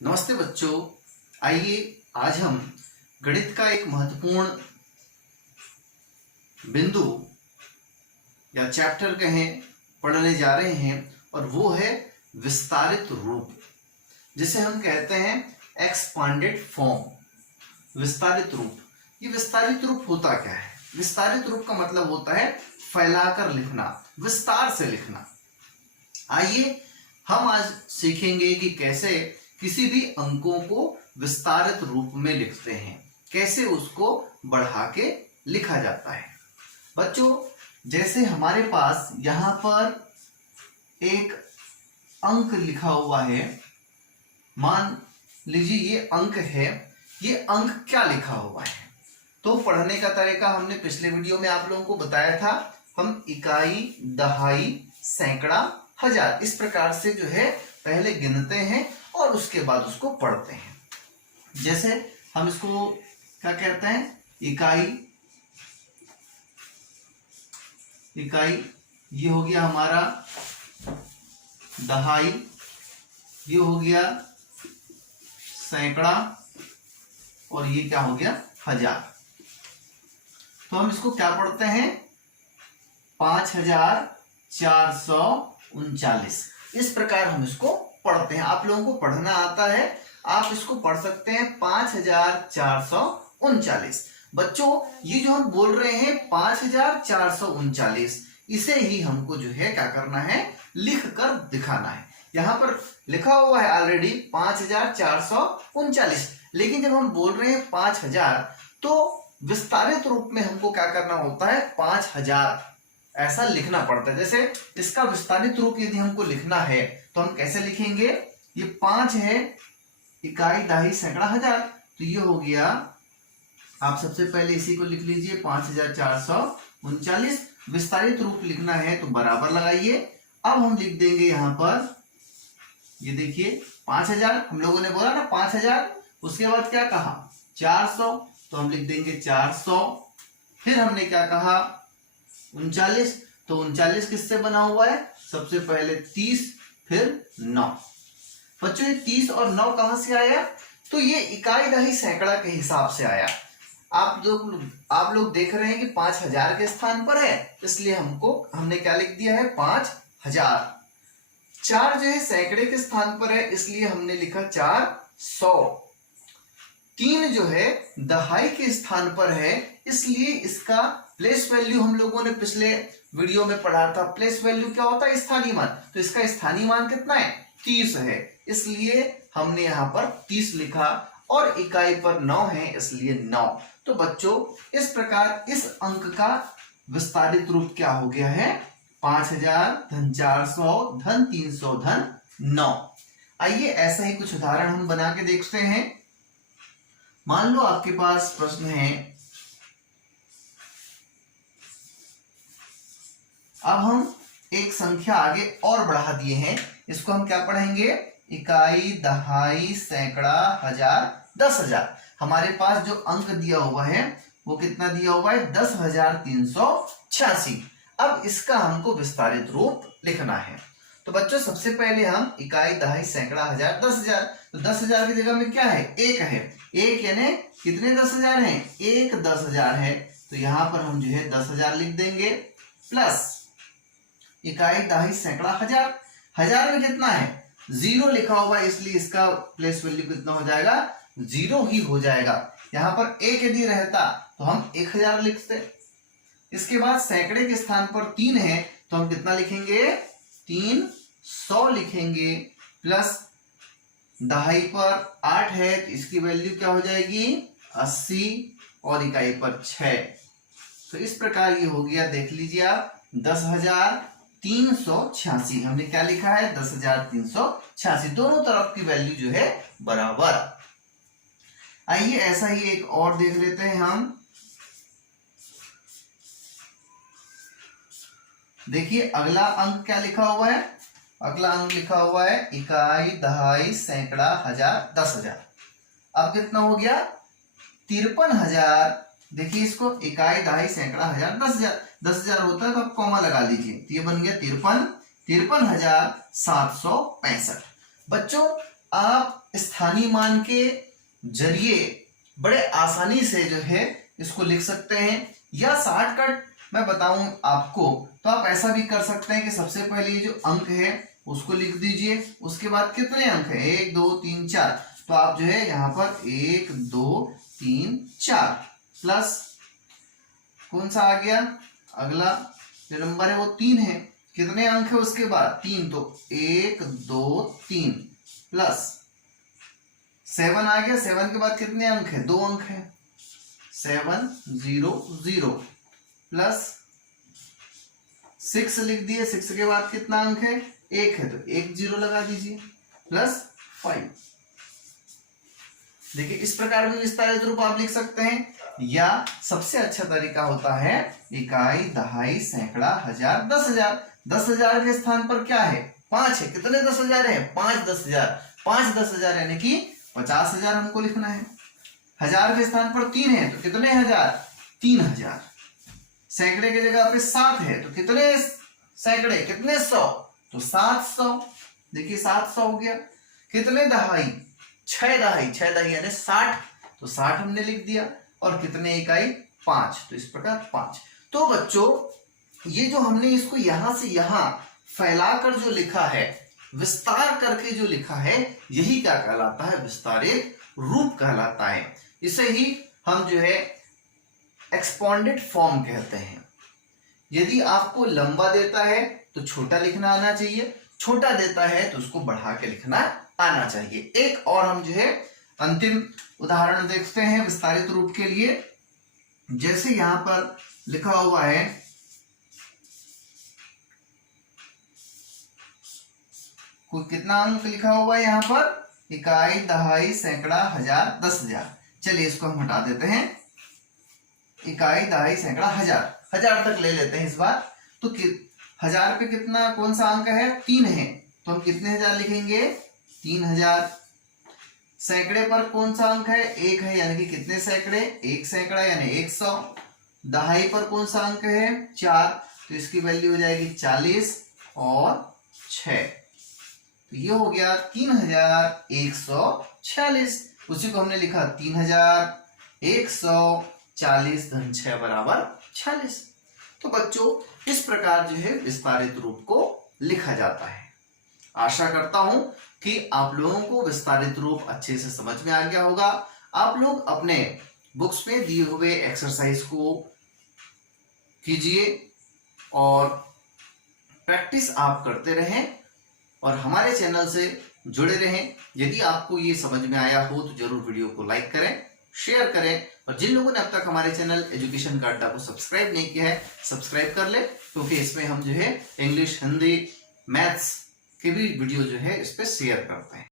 नमस्ते बच्चों, आइए आज हम गणित का एक महत्वपूर्ण बिंदु या चैप्टर कहें पढ़ने जा रहे हैं और वो है विस्तारित रूप, जिसे हम कहते हैं एक्सपांडेड फॉर्म। विस्तारित रूप, ये विस्तारित रूप होता क्या है? विस्तारित रूप का मतलब होता है फैलाकर लिखना, विस्तार से लिखना। आइए हम आज सीखेंगे कि कैसे किसी भी अंकों को विस्तारित रूप में लिखते हैं, कैसे उसको बढ़ा के लिखा जाता है। बच्चों, जैसे हमारे पास यहाँ पर एक अंक लिखा हुआ है, मान लीजिए ये अंक है। ये अंक क्या लिखा हुआ है? तो पढ़ने का तरीका हमने पिछले वीडियो में आप लोगों को बताया था। हम इकाई, दहाई, सैकड़ा, हजार इस प्रकार से जो है पहले गिनते हैं और उसके बाद उसको पढ़ते हैं। जैसे हम इसको क्या कहते हैं? इकाई ये हो गया हमारा, दहाई ये हो गया सैकड़ा, और ये क्या हो गया? हजार। तो हम इसको क्या पढ़ते हैं? 5439। इस प्रकार हम इसको पढ़ते हैं। आप लोगों को पढ़ना आता है, आप इसको पढ़ सकते हैं 5439। बच्चों, ये जो हम बोल रहे हैं 5439, इसे ही हमको जो है क्या करना है? लिख कर दिखाना है। यहां पर लिखा हुआ है ऑलरेडी 5439, लेकिन जब हम बोल रहे हैं 5000 तो विस्तारित रूप में हमको क्या करना होता है? 5000 ऐसा लिखना पड़ता है। जैसे इसका विस्तारित रूप यदि हमको लिखना है तो हम कैसे लिखेंगे? ये 5 है, इकाई, दहाई, सैकड़ा, हजार, तो ये हो गया। आप सबसे पहले इसी को लिख लीजिए 5439। विस्तारित रूप लिखना है तो बराबर लगाइए। अब हम लिख देंगे यहां पर, ये देखिए 5000 हम लोगों ने बोला ना 5000, उसके बाद क्या कहा? 400, तो हम लिख देंगे 400। फिर हमने क्या कहा? 39, तो 39 किससे बना हुआ है? सबसे पहले 30, फिर 9। बच्चों, ये 30 और 9 कहां से आया? तो ये इकाई, दहाई, सैकड़ा के हिसाब से आया। आप लोग देख रहे हैं कि 5000 के स्थान पर है, इसलिए हमने क्या लिख दिया है? 5000। 4 जो है सैकड़े के स्थान पर है, इसलिए हमने लिखा 400। 3 जो है दहाई के स्थान पर है, इसलिए इसका प्लेस वैल्यू हम लोगों ने पिछले वीडियो में पढ़ा था। प्लेस वैल्यू क्या होता है? स्थानीय मान। तो इसका स्थानीय मान कितना है? 30 है, इसलिए हमने यहां पर 30 लिखा, और इकाई पर 9 है, इसलिए 9। तो बच्चों, इस प्रकार इस अंक का विस्तारित रूप क्या हो गया है? 5000 धन 400 धन 300 धन 9। आइए ऐसा ही कुछ उदाहरण हम बना के देखते हैं। मान लो आपके पास प्रश्न है, अब हम एक संख्या आगे और बढ़ा दिए हैं, इसको हम क्या पढ़ेंगे? इकाई, दहाई, सैकड़ा, हजार, 10,000। हमारे पास जो अंक दिया हुआ है वो कितना दिया हुआ है? 10,386। अब इसका हमको विस्तारित रूप लिखना है। तो बच्चों, सबसे पहले हम इकाई, दहाई, सैकड़ा, हजार, 10,000, तो 10,000 की जगह में क्या है? 1 है। 1 यानी कितने 10,000 हैं? 1 10,000 है, तो यहां पर हम जो है 10,000 लिख देंगे, प्लस इकाई, दहाई, सैकड़ा, हजार। हजार में कितना है? 0 लिखा हुआ है, इसलिए इसका प्लेस वैल्यू कितना हो जाएगा? 0 ही हो जाएगा। यहां पर 1 यदि रहता तो हम 1000 लिखते। इसके बाद सैकड़े के स्थान पर 3 है, तो हम कितना लिखेंगे? 300 लिखेंगे, प्लस दहाई पर 8 है, तो इसकी वैल्यू क्या हो जाएगी? 80, और इकाई पर 6। तो इस प्रकार ये हो गया, देख लीजिए आप, 10,386। हमने क्या लिखा है? 10,386। दोनों तरफ की वैल्यू जो है बराबर। आइए ऐसा ही एक और देख लेते हैं हम। देखिए अगला अंक क्या लिखा हुआ है? अगला अंक लिखा हुआ है इकाई, दहाई, सैकड़ा, हजार, 10,000। अब कितना हो गया? 53,000। देखिए इसको, इकाई, दहाई, सैकड़ा, हजार, 10,000। 10,000 होता है तो आप कॉमा लगा लीजिए, तो ये बन गया 53,765। बच्चों, आप स्थानीय मान के जरिए बड़े आसानी से जो है इसको लिख सकते हैं, या शॉर्टकट मैं बताऊं आपको तो आप ऐसा भी कर सकते हैं कि सबसे पहले ये जो अंक है उसको लिख दीजिए, उसके बाद कितने अंक है 1 2 3 4, तो आप जो है यहाँ पर 1 2 3 4 प्लस कौन सा आ गया, अगला जो नंबर है वो 3 है, कितने अंक है उसके बाद 3, तो 1 2 3 प्लस 7 आ गया, 7 के बाद कितने अंक है 2 अंक है 7 0 0 प्लस 6 लिख दिए, 6 के बाद कितना अंक है 1 है, तो 1 0 लगा दीजिए प्लस 5। देखिए इस प्रकार भी विस्तारित रूप आप लिख सकते हैं, या सबसे अच्छा तरीका होता है इकाई, दहाई, सैकड़ा, हजार, 10,000। 10,000 के स्थान पर क्या है 5 है, कितने 10,000 है 5 10,000, 5 10,000 यानी कि 50,000 हमको लिखना है। हजार के स्थान पर 3 है तो कितने हजार 3,000। सैकड़े की जगह पे 7 है तो कितने सैकड़े, कितने 100, तो 700। देखिए 700 हो गया। कितने दहाई 6 दहाई, 6 दहाई यानी 60, तो 60 हमने लिख दिया, और कितने इकाई 5, तो इस प्रकार 5। तो बच्चों ये जो हमने इसको यहां से यहां फैलाकर जो लिखा है, विस्तार करके जो लिखा है, यही क्या कहलाता है विस्तारित रूप कहलाता है। इसे ही हम जो है एक्सपोंडेड फॉर्म कहते हैं। यदि आपको लंबा देता है तो छोटा लिखना आना चाहिए, छोटा देता है तो उसको बढ़ा के लिखना आना चाहिए। एक और हम जो है अंतिम उदाहरण देखते हैं विस्तारित रूप के लिए। जैसे यहां पर लिखा हुआ है कोई कितना अंक लिखा हुआ है यहाँ पर, इकाई, दहाई, सैकड़ा, हजार, 10,000। चलिए इसको हम हटा देते हैं, इकाई, दहाई, सैकड़ा, हजार, हजार तक ले लेते हैं इस बार। तो हजार पे कितना कौन सा अंक है 3 है, तो हम कितने हजार लिखेंगे 3,000। सैकड़े पर कौन सा अंक है 1 है, यानी कि कितने सैकड़े 1 सैकड़ा यानी 100। दहाई पर कौन सा अंक है 4, तो इसकी वैल्यू हो जाएगी 40 और 6, तो ये हो गया 3,146। उसी को हमने लिखा 3,140 धन 6 बराबर 46। तो बच्चों इस प्रकार जो है विस्तारित रूप को लिखा जाता है। आशा करता हूं कि आप लोगों को विस्तारित रूप अच्छे से समझ में आ गया होगा। आप लोग अपने बुक्स में दिए हुए एक्सरसाइज को कीजिए और प्रैक्टिस आप करते रहें, और हमारे चैनल से जुड़े रहें। यदि आपको ये समझ में आया हो तो जरूर वीडियो को लाइक करें, शेयर करें, और जिन लोगों ने अब तक हमारे चैनल एजुकेशन का अड्डा को सब्सक्राइब नहीं किया है सब्सक्राइब कर ले, क्योंकि इसमें हम जो है इंग्लिश, हिंदी, मैथ्स के भी वीडियो जो है इस पे शेयर करते हैं।